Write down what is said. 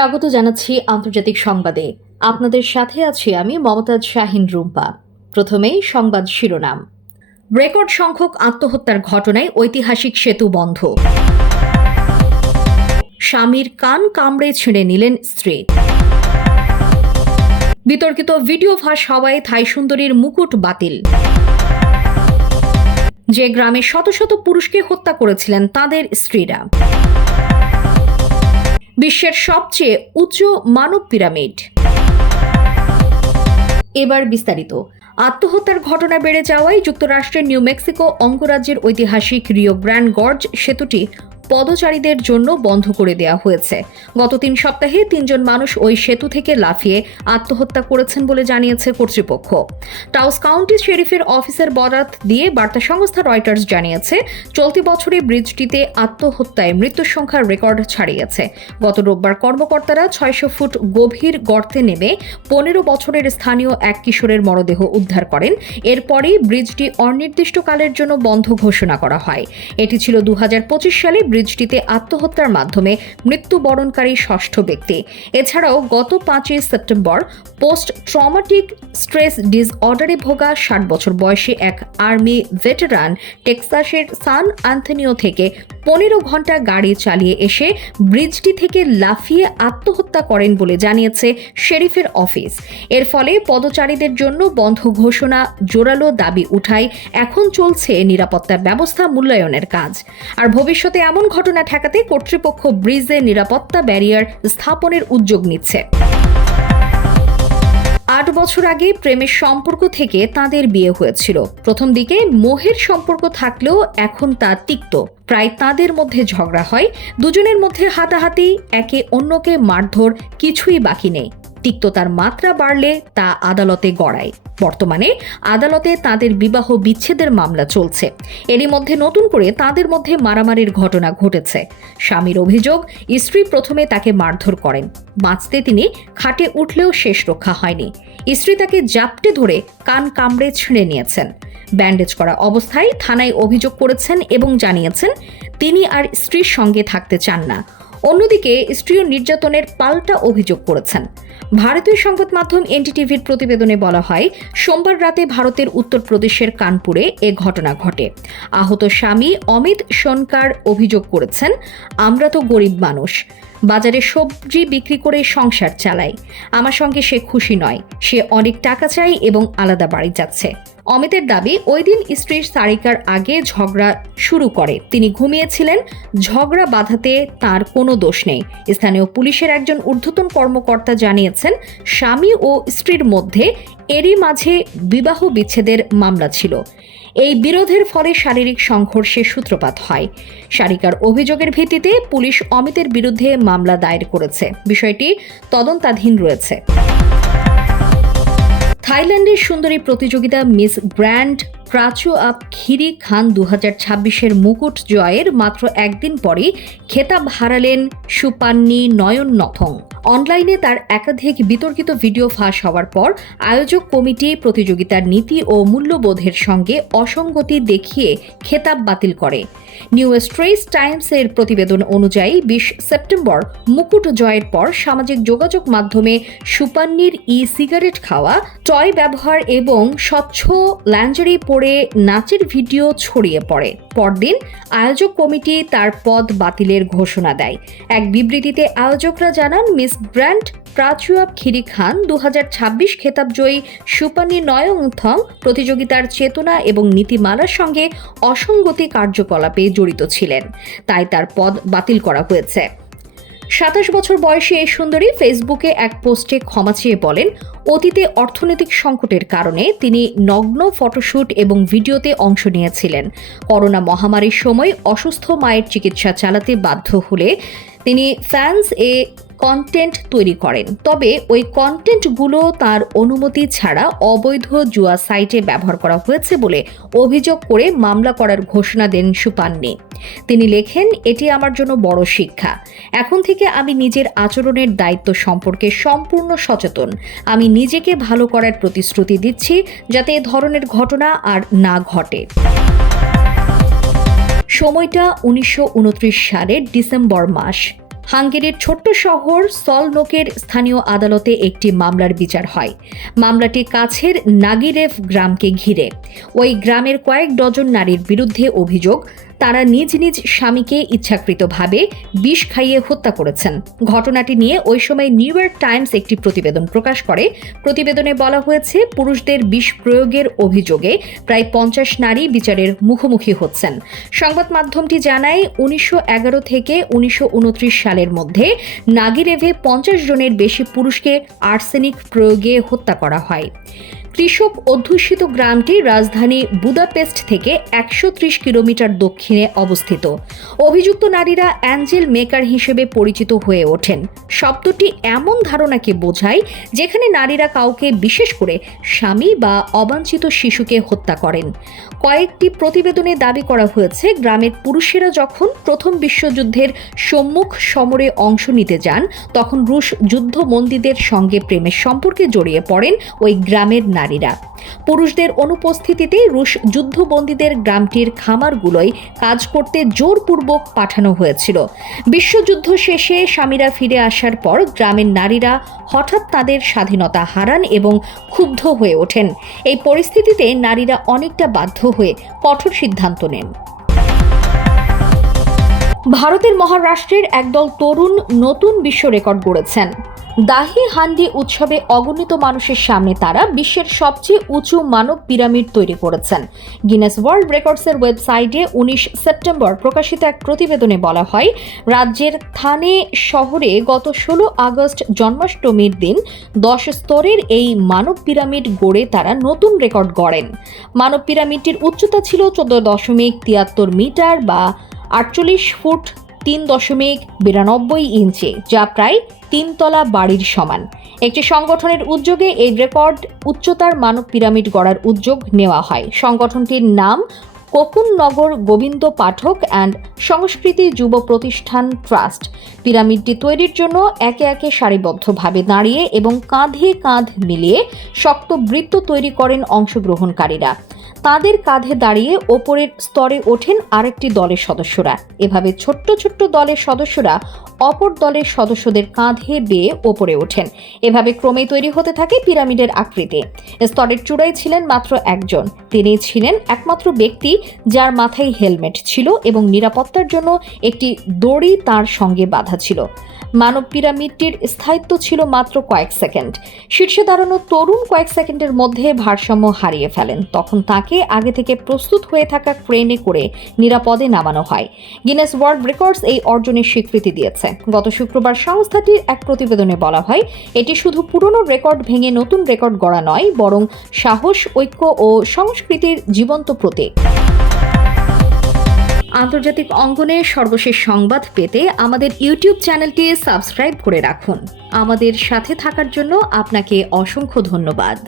স্বাগত জানাচ্ছি আন্তর্জাতিক সংবাদে। আপনাদের সাথে আছি আমি মমতাজ শাহিন রুম্পা। প্রথমেই সংবাদ শিরোনাম। রেকর্ড সংখ্যক আত্মহত্যার ঘটনায় ঐতিহাসিক সেতু বন্ধ। স্বামীর কান কামড়ে ছিঁড়ে নিলেন স্ত্রী। বিতর্কিত ভিডিও ফাঁস হওয়ায় থাই সুন্দরীর মুকুট বাতিল। যে গ্রামে শত শত পুরুষকে হত্যা করেছিলেন তাদের স্ত্রীরা। বিশ্বের সবচেয়ে উঁচু মানব পিরামিড। এবার বিস্তারিত। আত্মহত্যার ঘটনা বেড়ে যাওয়ায় যুক্তরাষ্ট্রের নিউ মেক্সিকো অঙ্গরাজ্যের ঐতিহাসিক রিও গ্র্যান্ড গর্জ সেতুটি পদচারীদের জন্য বন্ধ করে দেওয়া হয়েছে। গত 3 সপ্তাহে 3 জন মানুষ ওই সেতু থেকে লাফিয়ে আত্মহত্যা করেছেন বলে জানিয়েছে কর্তৃপক্ষ। টাউস কাউন্টি শেরিফের অফিসের বরাত দিয়ে বার্তা সংস্থা রয়টার্স জানিয়েছে, চলতি বছরে ব্রিজটিতে আত্মহত্যায় মৃত্যুর সংখ্যার রেকর্ড ছাড়িয়েছে। গত রোববার কর্মকর্তারা 600 ফুট গভীর গর্তে নেমে 15 বছরের স্থানীয় এক কিশোরের মরদেহ উদ্ধার করেন। এরপরই ব্রিজটি অনির্দিষ্টকালের জন্য বন্ধ ঘোষণা করা হয়। এটি ছিল 2025 সালে ব্রিজটিতে আত্মহত্যার মাধ্যমে মৃত্যুবরণকারী ষষ্ঠ ব্যক্তি। এছাড়াও গত 5 সেপ্টেম্বর পোস্ট ট্রমাটিক স্ট্রেস ডিসঅর্ডারে ভোগা 60 বছর বয়সী এক আর্মি ভেটেরান টেক্সাসের সান আন্থনিও থেকে 15 ঘন্টা গাড়ি চালিয়ে এসে ব্রিজটি থেকে লাফিয়ে আত্মহত্যা করেন বলে জানিয়েছে শেরিফের অফিস। এর ফলে পদচারীদের জন্য বন্ধ ঘোষণা জোরালো দাবি উঠায় এখন চলছে নিরাপত্তা ব্যবস্থা মূল্যায়নের কাজ। আর ভবিষ্যতে এমন ঘটনা ঠেকাতে কর্তৃপক্ষ ব্রিজে নিরাপত্তা ব্যারিয়ার স্থাপনের উদ্যোগ নিচ্ছে। 8 বছর আগে প্রেমের সম্পর্ক থেকে তাদের বিয়ে হয়েছিল। প্রথম দিকে মোহের সম্পর্ক থাকলেও এখন তা তিক্ত। প্রায় তাদের মধ্যে ঝগড়া হয়, দুজনের মধ্যে হাতাহাতি, একে অন্যকে মারধর, কিছুই বাকি নেই। তিক্ততার মাত্রা বাড়লে তা আদালতে গড়ায়। বর্তমানে আদালতে তাদের বিবাহ বিচ্ছেদের মামলা চলছে। এরই মধ্যে নতুন করে তাদের মধ্যে মারামারির ঘটনা ঘটেছে। স্বামীর অভিযোগ, স্ত্রী প্রথমে তাকে মারধর করেন। বাঁচতে তিনি খাটে উঠলেও শেষ রক্ষা হয়নি। স্ত্রী তাকে জাপটে ধরে কান কামড়ে ছিঁড়ে নিয়েছেন। ব্যান্ডেজ করা অবস্থায় থানায় অভিযোগ করেছেন এবং জানিয়েছেন তিনি আর স্ত্রীর সঙ্গে থাকতে চান না। অন্যদিকে স্ত্রীও নির্যাতনের পাল্টা অভিযোগ করেছেন। ভারতীয় সংবাদ মাধ্যম এনডিটিভির প্রতিবেদনে বলা হয়, সোমবার রাতে ভারতের উত্তরপ্রদেশের কানপুরে এ ঘটনা ঘটে। আহত স্বামী অমিত সোনকার অভিযোগ করেছেন, আমরা তো গরিব মানুষ, বাজারে সবজি বিক্রি করে সংসার চালাই। আমার সঙ্গে সে খুশি নয়, সে অনেক টাকা চাই এবং আলাদা বাড়ি যাচ্ছে। অমিতের দাবি, ওই দিন স্ত্রীর সারিকার আগে ঝগড়া শুরু করে। তিনি ঘুমিয়েছিলেন, ঝগড়া বাঁধাতে তার কোনো দোষ নেই। স্থানীয় পুলিশের একজন ঊর্ধ্বতন কর্মকর্তা জানিয়েছেন, স্বামী ও স্ত্রীর মধ্যে এরই মাঝে বিবাহ বিচ্ছেদের মামলা ছিল। এই বিরোধের ফলে শারীরিক সংঘর্ষের সূত্রপাত হয়। সারিকার অভিযোগের ভিত্তিতে পুলিশ অমিতের বিরুদ্ধে মামলা দায়ের করেছে। বিষয়টি তদন্তাধীন রয়েছে। থাইল্যান্ডের সুন্দরী প্রতিযোগিতা মিস গ্র্যান্ড প্রাচুয়াপ খিরি খান 2026-এর মুকুট জয়ের মাত্র একদিন পরই খেতাব হারালেন সুপান্নি নয়ননথং। অনলাইনে তার একাধিক বিতর্কিত ভিডিও ফাঁস হওয়ার পর আয়োজক কমিটি প্রতিযোগিতার নীতি ও মূল্যবোধের সঙ্গে অসঙ্গতি দেখিয়ে খেতাব বাতিল করে। নিউ স্ট্রেস টাইমসের প্রতিবেদন অনুযায়ী 20 সেপ্টেম্বর মুকুট জয়ের পর সামাজিক যোগাযোগ মাধ্যমে সুপান্নির সিগারেট খাওয়া, টয় ব্যবহার এবং স্বচ্ছ ল্যাঞ্জারি পরে নাচের ভিডিও ছড়িয়ে পড়ে। পরদিন আয়োজক কমিটি তার পদ বাতিলের ঘোষণা দেয়। এক বিবৃতিতে আয়োজকরা জানান, মিস গ্র্যান্ড প্রাচুয়াপ খিরি খান 2026 খেতাবজয়ী সুপান্নি নয়ননথং প্রতিযোগিতার চেতনা এবং নীতিমালার সঙ্গে অসঙ্গতি কার্যকলাপে জড়িত ছিলেন, তাই তার পদ বাতিল করা হয়েছে। 27 বছর বয়সী এই সুন্দরী ফেসবুকে এক পোস্টে ক্ষমা চেয়ে বলেন, অতীতে অর্থনৈতিক সংকটের কারণে তিনি নগ্ন ফটোশুট এবং ভিডিওতে অংশ নিয়েছিলেন। করোনা মহামারীর সময় অসুস্থ মায়ের চিকিৎসা চালাতে বাধ্য হলে তিনি ফ্যান্স কন্টেন্ট তৈরি করেন। তবে ওই কন্টেন্টগুলো তার অনুমতি ছাড়া অবৈধ জুয়া সাইটে ব্যবহার করা হয়েছে বলে অভিযোগ করে মামলা করার ঘোষণা দেন সুপান্নি। তিনি লেখেন, এটি আমার জন্য বড় শিক্ষা। এখন থেকে আমি নিজের আচরণের দায়িত্ব সম্পর্কে সম্পূর্ণ সচেতন। আমি নিজেকে ভালো করার প্রতিশ্রুতি দিচ্ছি যাতে এ ধরনের ঘটনা আর না ঘটে। সময়টা 1929 সালের ডিসেম্বর মাস। হাঙ্গেরির ছোট্ট শহর সলনোকের স্থানীয় আদালতে একটি মামলার বিচার হয়। মামলাটি কাছের নাগিরেভ গ্রামকে ঘিরে। ওই গ্রামের কয়েক ডজন নারীর বিরুদ্ধে অভিযোগ তারা নিজ নিজ স্বামীকে ইচ্ছাকৃতভাবে বিষ খাইয়ে হত্যা করেছেন। ঘটনাটি নিয়ে ওই সময় নিউ ইয়র্ক টাইমস একটি প্রতিবেদন প্রকাশ করে। প্রতিবেদনে বলা হয়েছে, পুরুষদের বিষ প্রয়োগের অভিযোগে প্রায় 50 নারী বিচারের মুখোমুখি হচ্ছেন। সংবাদ মাধ্যমটি জানায়, 1911 থেকে 1929 সালের মধ্যে নাগিরেভে 50 জনের বেশি পুরুষকে আর্সেনিক প্রয়োগে হত্যা করা হয়। কৃষক অধ্যুষিত গ্রামটি রাজধানী বুদাপেস্ট থেকে 130 কিলোমিটার দক্ষিণে অবস্থিত। অভিযুক্ত নারীরা অ্যাঞ্জেল মেকার হিসেবে পরিচিত হয়ে ওঠেন। শব্দটি এমন ধারণাকে বোঝায় যেখানে নারীরা কাউকে, বিশেষ করে স্বামী বা অবাঞ্ছিত শিশুকে হত্যা করেন। কয়েকটি প্রতিবেদনে দাবি করা হয়েছে, গ্রামের পুরুষেরা যখন প্রথম বিশ্বযুদ্ধের সম্মুখ সমরে অংশ নিতে যান, তখন রুশ যুদ্ধবন্দীদের সঙ্গে প্রেমের সম্পর্কে জড়িয়ে পড়েন ওই গ্রামের নারীরা। পুরুষদের অনুপস্থিতিতে রুশ যুদ্ধবন্দীদের গ্রামটির খামারগুলোয় কাজ করতে জোরপূর্বক পাঠানো হয়েছিল। বিশ্বযুদ্ধ শেষে স্বামীরা ফিরে আসার পর গ্রামের নারীরা হঠাৎ তাদের স্বাধীনতা হারান এবং ক্ষুব্ধ হয়ে ওঠেন। এই পরিস্থিতিতে নারীরা অনেকটা বাধ্য হয়ে কঠোর সিদ্ধান্ত নেন। ভারতের মহারাষ্ট্রের একদল তরুণ নতুন বিশ্ব রেকর্ড গড়েছেন। দাহি হান্ডি উৎসবে অগণিত মানুষের সামনে তারা বিশ্বের সবচেয়ে উঁচু মানব পিরামিড তৈরি করেছেন। গিনেস ওয়ার্ল্ড রেকর্ডসের ওয়েবসাইটে 19 সেপ্টেম্বর প্রকাশিত এক প্রতিবেদনে বলা হয়, রাজ্যের থানে শহরে গত 16 আগস্ট জন্মাষ্টমীর দিন 10 স্তরের এই মানব পিরামিড গড়ে তারা নতুন রেকর্ড গড়েন। মানব পিরামিডটির উচ্চতা ছিল 14.73 মিটার বা 48 ফুট 3.92 ইঞ্চি, যা প্রায় 3 তলা বাড়ির সমান। একটি সংগঠনের উদ্যোগে এই রেকর্ড উচ্চতার মানব পিরামিড গড়ার উদ্যোগ নেওয়া হয়। সংগঠনটির নাম কোকুননগর গোবিন্দ পাঠক অ্যান্ড সংস্কৃতি যুব প্রতিষ্ঠান ট্রাস্ট। পিরামিডটি তৈরির জন্য একে একে সারিবদ্ধভাবে দাঁড়িয়ে এবং কাঁধে কাঁধ মিলিয়ে শক্ত বৃত্ত তৈরি করেন অংশগ্রহণকারীরা। তাদের কাঁধে দাঁড়িয়ে ওপরের স্তরে ওঠেন আরেকটি দলের সদস্যরা। এভাবে ছোট্ট ছোট্ট দলের সদস্যরা অপর দলের সদস্যদের কাঁধে বেয়ে ওপরে ওঠেন। এভাবে ক্রমেই তৈরি হতে থাকে পিরামিডের আকৃতি। স্তরের চূড়ায় ছিলেন মাত্র একজন। তিনি ছিলেন একমাত্র ব্যক্তি যার মাথায় হেলমেট ছিল এবং নিরাপত্তার জন্য একটি দড়ি তার সঙ্গে বাঁধা ছিল। মানব পিরামিডটির স্থায়িত্ব ছিল মাত্র কয়েক সেকেন্ড। শীর্ষে দাঁড়ানো তরুণ কয়েক সেকেন্ডের মধ্যে ভারসাম্য হারিয়ে ফেলেন। তখন তাকে আগে থেকে প্রস্তুত হয়ে থাকা ক্রেনে করে নিরাপদে নামানো হয়। গিনেস ওয়ার্ল্ড রেকর্ডস এই অর্জনের স্বীকৃতি দিয়েছে। গত শুক্রবার সংস্থাটির এক প্রতিবেদনে বলা হয়, এটি শুধু পুরনো রেকর্ড ভেঙে নতুন রেকর্ড গড়া নয়, বরং সাহস, ঐক্য ও সংস্কৃতির জীবন্ত প্রতীক। আন্তর্জাতিক অঙ্গনে সর্বশেষ সংবাদ পেতে আমাদের ইউটিউব চ্যানেলটি সাবস্ক্রাইব করে রাখুন। আমাদের সাথে থাকার জন্য আপনাকে অসংখ্য ধন্যবাদ।